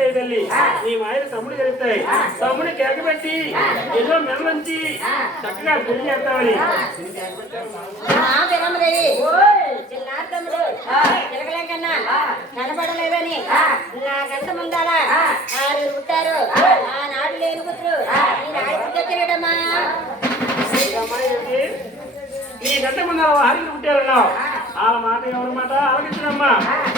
జరుగుతాయి తల్లి నీ మాయలు తమ్ముడు జరుగుతాయి తమ్ముడిని కేకబెట్టి ఏదో మెల్లంచి చక్కగా పెళ్లి చేస్తామని కనపడలేదని నాకంత ముందాలా ఆరుగురు పుట్టారు ఆనాడు లేని కూతురు తెచ్చినడమ్మా నీ గంట ముందు ఆరుగురు పుట్టారన్నావు వాళ్ళ మాట ఎవరి మాట ఆలకించడమ్మా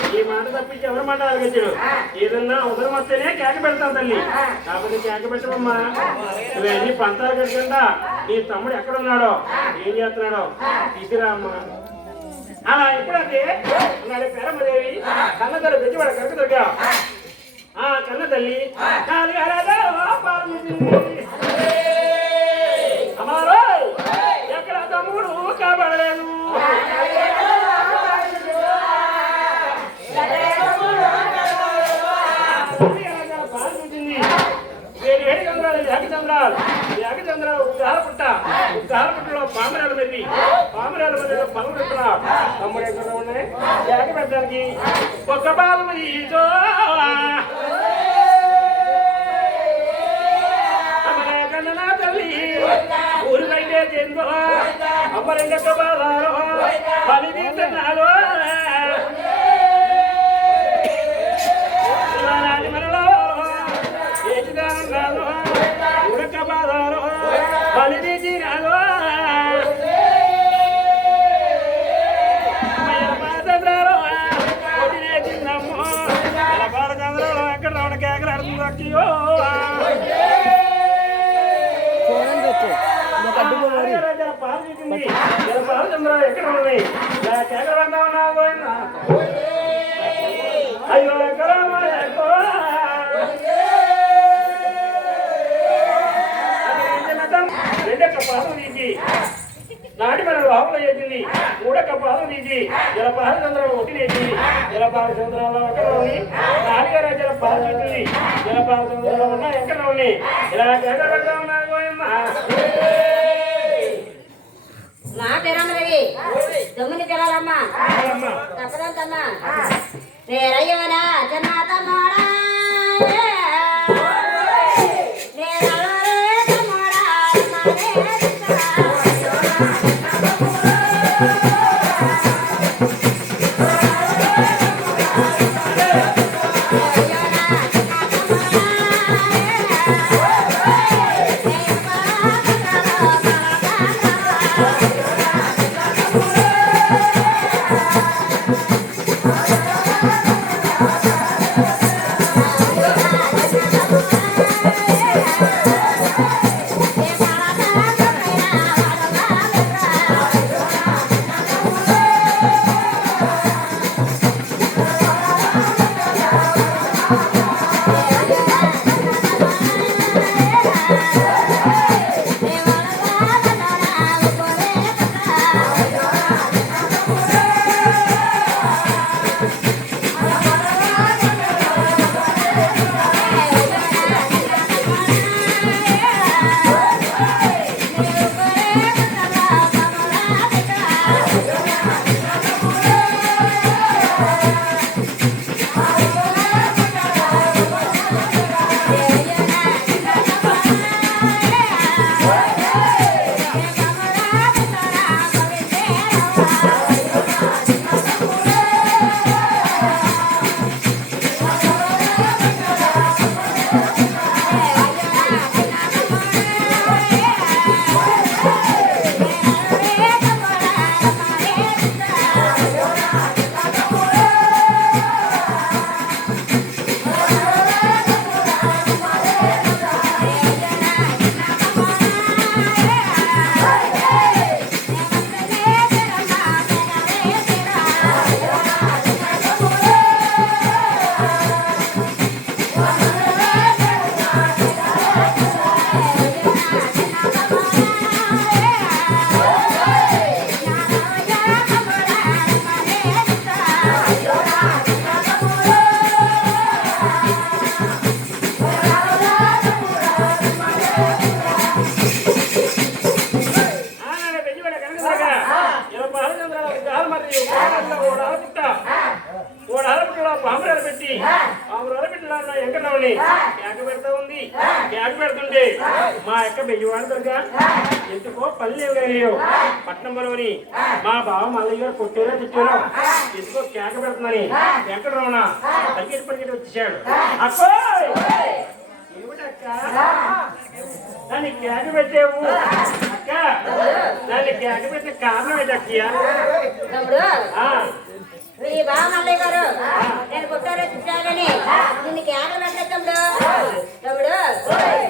ఈ మాట తప్పించి ఎవరి మాట ఆలకించడు ఏదన్నా ఉదయం వస్తేనే కేక పెడతాం తల్లి కాకపోతే కేక పెట్టమమ్మా నువ్వన్నీ పంతాలు కట్టకుండా నీ తమ్ముడు ఎక్కడున్నాడో ఏం చేస్తున్నాడో తీసుకురా అమ్మా అలా ఎప్పుడంటే నాడు పేరమ్మదేవి కన్నతల్లి పెద్దవాడ కనుక దొరికా ఆ కన్న తల్లి అమ్మారో ఎక్కడ తమ్ముడు కాపాడలేదు యాగచంద్రాలు ఉద్దారపుట్టలో పామరాల మీద పనులు పెట్టరా తమ్ముడు ఎక్కడ ఉన్నాయి యాగ పెట్టడానికి ఒక్క బాలం కన్నా తల్లి ఊరు బయటే చెందో అమ్మ రెండొక్క బాధారు పని తీస్తున్నాడు మనలో ఏచిదానం కాదు ఉడక బాధారు పని తీసినాడు చంద్రాలు కొట్టినే చిన్నమ్మ చంద్రాలు ఎక్కడ రౌండ్ కేకలు అడుగుతుందో ఎక్కడ ఉన్నాయి కేకలు అంతా ఉన్నావు అయ్యో ఎక్కడ రెండొక్క పాదం తీసి నాటి మన లోపల చేసింది మూడొక్క పాదం తీసి జలపాద చంద్రం ఒకటి వేసింది జలపాద చంద్రంలో ఎక్కడ ఉంది నాలుగో జలపాద చేసింది జలపాద చంద్రంలో ఉన్నా ఎక్కడ ఉన్నాయి ఇలా కేకలు ఉన్నారు మా తెరమ్మది దొంగని తెరాలమ్మా తప్పదంతమ్మా నేరయ్యోనా చిన్న తమ్ముడా వెంకటరమణి కేక పెడతా ఉంది. కేక పెడుతుంటే మా యొక్క బెయ్యవాడు దొరక ఎందుకో పని లేవు కానీ పట్నం బరువుని మా బావ మల్లయ్య గారు కొట్టారో తిట్టారో ఎందుకో కేక పెడుతుందని వెంకటరమణ పరిగెట్టి వచ్చేసాడు. అక్కో ఏమిటక్క దాన్ని కేక పెట్టావు అక్క? దాన్ని కేక పెట్టిన కారణం ఏంటక్కయ్యా? ఈ బావ మల్లయ్య గారు నేను కొట్టారో తిట్టారని నిన్ను కేకలు పెట్టలేదు తమ్ముడు. తమ్ముడు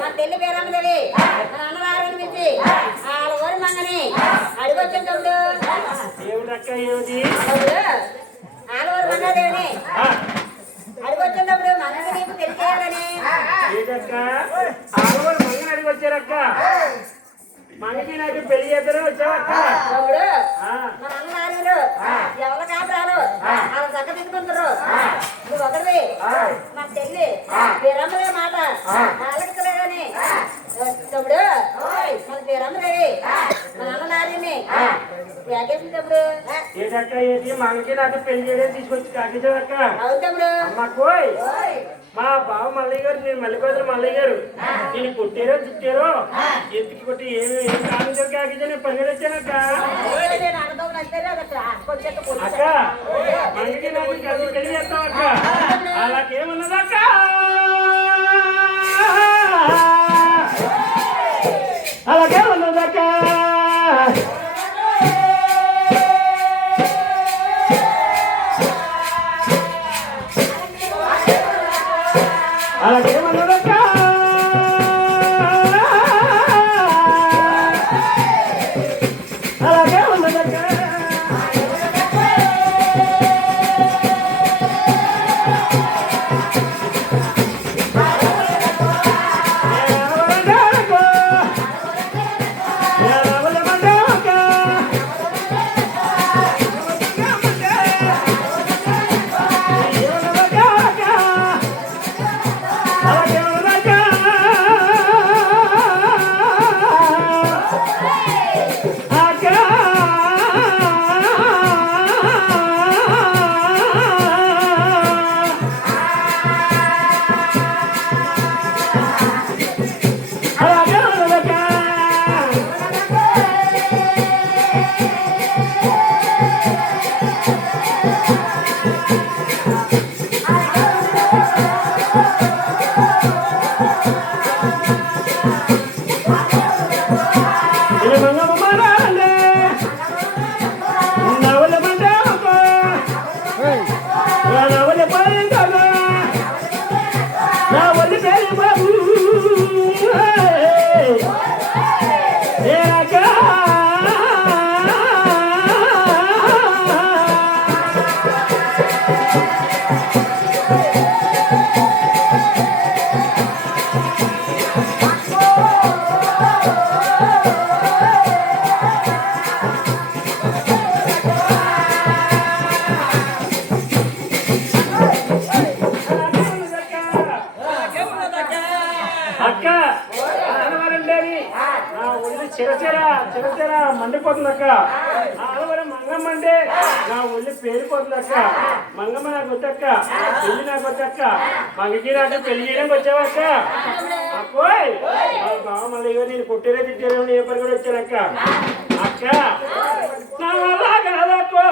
మా తెల్లి పేరమ్మదేవి మా అన్నగారిని పిలిచి వాళ్ళ ఊరి మంగని అడిగొచ్చాను తమ్ముడు. ఏమిటక్క ఏమిటి? తమ్ముడు వాళ్ళ ఊరి మంగాదేవిని అడిగొచ్చాను తమ్ముడు. మంగకి నీకు పెళ్లి చేయాలని. ఏంటక్క ఆడవారు మంగని అడిగి వచ్చారక్క? మనకి నాకు పెళ్లి చేద్దరు వచ్చావక్క? తమ్ముడు మా అన్నగారు ఎవరు కాపురాలు వాళ్ళ చక్క తిట్టుకుంటారు. నువ్వు ఒకటి మా తెల్లి పేరమ్మదే మాట ఆలకించలేదని తమ్ముడు. మన పేరమ్మదేవి మన అన్నగారిని యాకేసింది తమ్ముడు. ఏంటక్క ఏంటి మనకి నాకు పెళ్లి చేయడం తీసుకొచ్చి కాకించదక్క? అవును తమ్ముడు. అమ్మకోయ్ మా బావ మల్లయ్య గారు నేను మల్లికోదరు మల్లయ్య గారు నేను కొట్టారో తిట్టారో ఎందుకు కొట్టి ఏమి ఏం కాకించారు కాకించా నేను పని వచ్చానక్క. అక్క మనకి నాకు కలిసి పెళ్లి చేస్తాం అక్క. అలాగేమన్నదక్క? అలాగేమన్నదక్క? అలాగేమన్నదక్క? అలాగేమన్నదక్క? అక్క ఆడవారండి నా ఒళ్ళు చిరచిర మండిపోతుంది అక్క. ఆడవారం మంగమ్మ అంటే నా ఒళ్ళు పేలిపోతుంది అక్క. మంగమ్మ నాకు వచ్చక్క, పెళ్లి నాకు వచ్చక్క, మంగకి నాకు పెళ్లి చేయడానికి వచ్చావక్క. అక్కోయ్ మా బావ మళ్ళీ నేను కొట్టేరే తిట్టారేమో ఏ పని కూడా వచ్చానక్క. అక్క నా వల్ల కాదక్కో.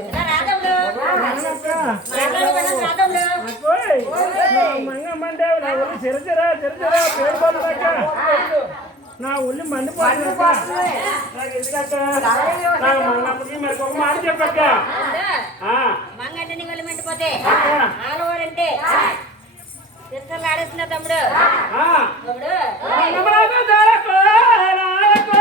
ఇలా రా తమ్ముడు. నాన్నక్క. మాట్లాడుకున్నాం రా తమ్ముడు. అక్కోయ్, నా మంగమ్మంటే నా ఒళ్ళు చిరచిరా పేరుకోదక్క. నా ఒళ్ళు మండిపోతుందక్క. నాకు ఎందుకక్క? నా మంగమ్మకి మరి ఒక మాట చెప్పక్క. మంగంటే నీ వాళ్ళు మండిపోతే అక్క. ఆలవాడంటే పిస్తలు ఆడేస్తున్నా తమ్ముడు. తమ్ముడు మంగమ్మలాగా దారకో, నాయకో.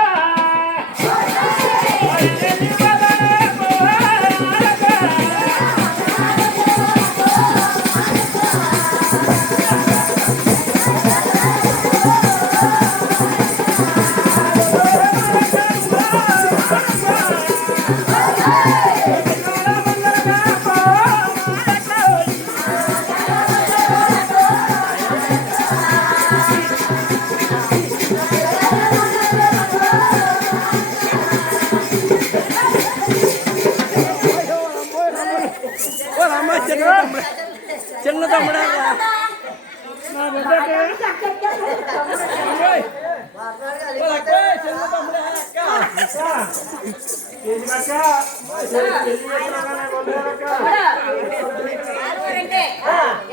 చిన్న తమ్ముడా నా బిడ్డకి ఆలవాడంటే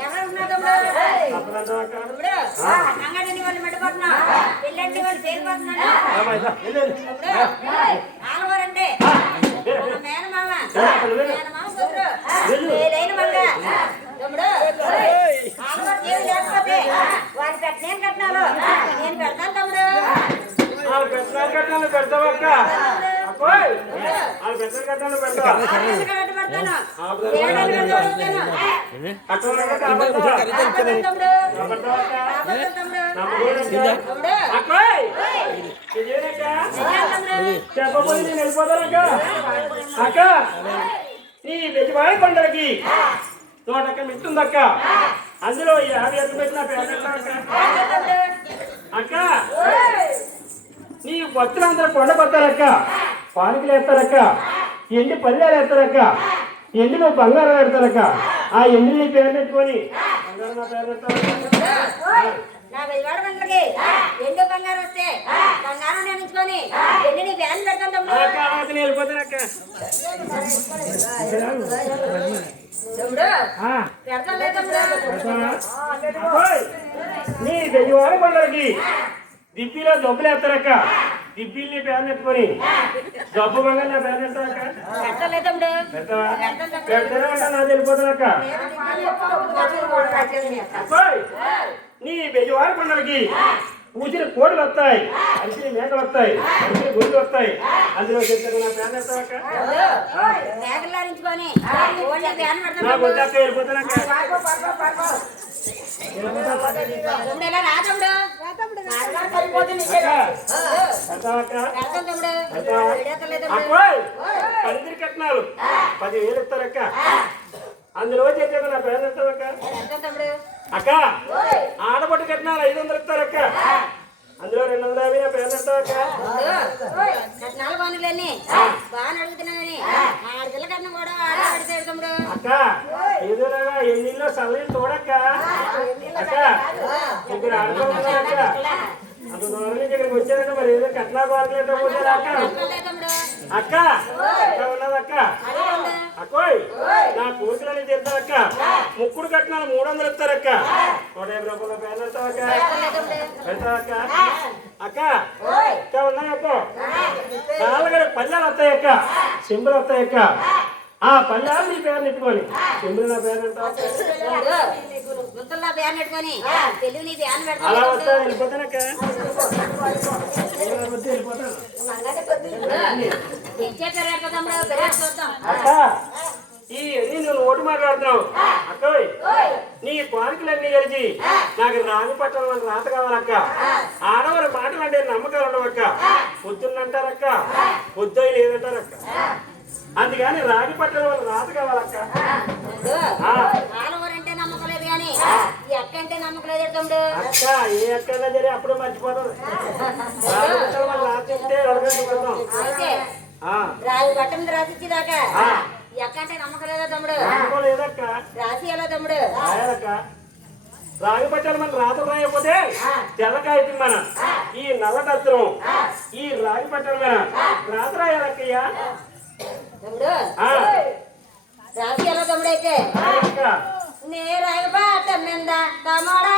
ఎవరు ఉన్నా తమ్ముడు. తమ్ముడు మంగంటే నీ వాళ్ళు మండిపోతున్నా. పెళ్ళంటే వాళ్ళు పేరుపోతున్నాడు. ఆలవాడంటే మన మేనమామ కూతురు ఏదైన మంగ. తమ్ముడు ఆలవాడు ఏమి లేకపోతే వాడి నేను కట్టినాను. నేను పెడతాను తమ్ముడు. కట్టాలు పెడతావక్క. అక్కోయ్, వాళ్ళు పెద్దలు కట్టాలు పెడతావా? పెడతాను. చెప్పబోయి నేను వెళ్ళిపోతానక్క. అక్క, నీ వెజిబాయి పండగకి 100 మిట్టుందక్క. అందులో 50 ఎత్తు పెట్టిన అక్క. నీ భక్తులందరూ కొండ కొత్తారక్క, పాలకులు వేస్తారక్క, ఎండి పల్లెలు వేస్తారక్క, ఎండి నువ్వు బంగారం పెడతారక్క. ఆ ఎండి నీ పేరు పెట్టుకొని బంగారం నా పేరు పెడతావు. నా వెయ్యాడు గంటలకి ఎండు బంగారం వస్తే బంగారం నేర్చుకొని ఎన్ని నీ బ్యాన్ పెడతాను తమ్ముడు. వెళ్ళిపోతానక్క. తమ్ముడు పెడతాను లేదు తమ్ముడు. నీ వెయ్యివాడ పండుగకి దిబ్బీలో దొబ్బులు వేస్తారక్క. దిబ్బీలు నీ పేరు పెట్టుకొని జబ్బు బంగారు నా పేరు పెడతావక్క. పెడతాను లేదు తమ్ముడు. పెడతావా? పెడతానే ఉంటా. నాకు వెళ్ళిపోతానక్క. నీ బెజవారి పండుగకి పూచిన కోడులు వస్తాయి, అరిసిన మేకలు వస్తాయి, అరిసిన గొడ్లు వస్తాయి. అందులో చెప్తాను నా పేరు పెడతావక్క. మేకలారించుకొని నాకు వద్దాక వెళ్ళిపోతానక్క. పందిరి కట్నాలు 10,000 ఇస్తారక్క. అందులో చెప్పాక నా పేరు ఇస్తావక్క. అక్క, ఆడపట్టు కట్నాలు 500 ఇస్తారక్క. అందులో 250 నా పేరు ఇస్తావక్క. కట్నాలు బాగున్నాయి బాగా అడుగుతున్నానని ఆడపిల్ల కట్నం కూడా ఆడతాడు తమ్ముడు. అక్క, ఏదోలాగా ఎన్నిల్లో సల్లలు తోడక్క. అక్క, ఇక్కడ ఆడుకోవాలక్క. అంత దూరం నుంచి ఇక్కడికి వచ్చారంటే మరి ఏదో కట్నా కోరలేదు అక్క. అక్క ఉన్నదక్క. అక్కోయ్, నా కూతురని చెప్తారక్క. ముక్కుడు కట్నాలు 300 ఇస్తారక్క. 150 రూపాయల పేరు పెడతావక్క. పెడతావక్క. అక్క ఇంకా ఉన్నాయక్క. నాలుగు పల్లెలు వస్తాయక్క, సింబులు వస్తాయక్క. ఆ పల్లెలు నీ పేరు నెట్టుకొని సింబులు నా పేరు అలా వస్తా. వెళ్ళిపోతానక్క. అక్క, ఈ నువ్వు ఓటు మాట్లాడుతున్నావు. అక్కోయ్, నీ కోరికలన్నీ కలిసి నాకు రాగి పట్టణం అని రాత కావాలక్క. ఆడవారి మాటలు అంటే నమ్మకాలు ఉండవక్క. పొద్దున్నంటారక్క, పొద్దు లేదంటారక్క. అందుకని రాగి పట్టణం వల్ల రాత కావాలక్క. అక్క, ఏ అక్కన్నా సరే అప్పుడే మర్చిపోతాం. రాగి పట్టణం వల్ల రాత ఇస్తే అడగలుగుతాం. రాగి పట్టం రాసిచ్చేదాకా ఎక్కంటే నమ్మకలేదా తమ్ముడు? లేదక్క. రాసి ఎలా తమ్ముడు? రాగి పట్టాలి మన రాత రాయకపోతే తెల్లకాయ మన ఈ నల్ల దత్తరం ఈ రాగి పట్టాలి మన రాత రాయాలక్కయ్యా. తమ్ముడు అయితే అక్క నే రాయబాట మింద తమడా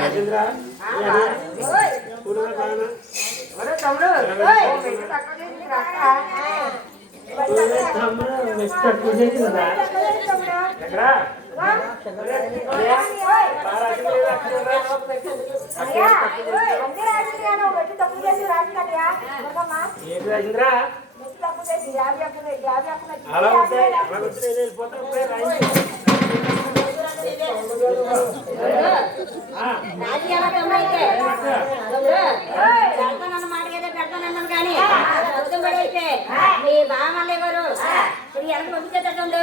రాజేంద్ర తక్కువ చేసిందా ఎక్కడ ఏది రాజేంద్ర అలా ఉంటాయి అలా వచ్చి వెళ్ళిపోతాం పెడతానన్నాను కానీ చదువుతాం పడైతే మీ బామల్లి గారు వెనక పంపించేటట్టు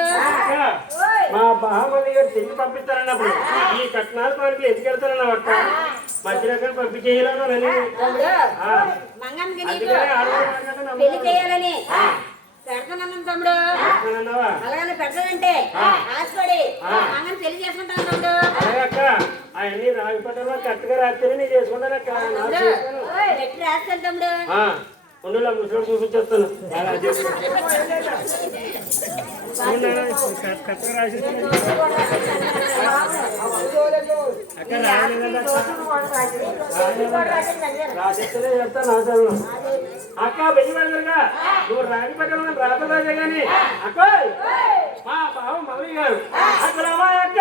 మా బాహమల్లి గారు తిరిగి పంపిస్తారన్నప్పుడు ఈ కట్నాలు మనకి ఎందుకు వెళ్తారన్న పట్ట మధ్య పంపించేయాలను మంగమ్మకి నీకు పెళ్లి చేయాలని పెడతానన్నాను తమ్ముడు అలాగని పెట్టాలంటే ఆశపడి మంగని పెళ్లి చేసుకుంటాను తమ్ముడు అవన్నీ రాగిపట్టలో కరెక్ట్గా రాస్తే నేను చేసుకుంటాను అక్క ఎట్టి రాస్తాను తమ్ముడు ఉండు ముసలి చూపించేస్తాను కరెక్ట్గా రాసి అక్క రాసేస్తేనే చెప్తాను అవసరం అక్క వెయ్యి వెళ్ళగా నువ్వు రాగిపట్టలో రాబోదే కానీ అక్క మా బావ మమ్మీ గారు అక్కడ అక్క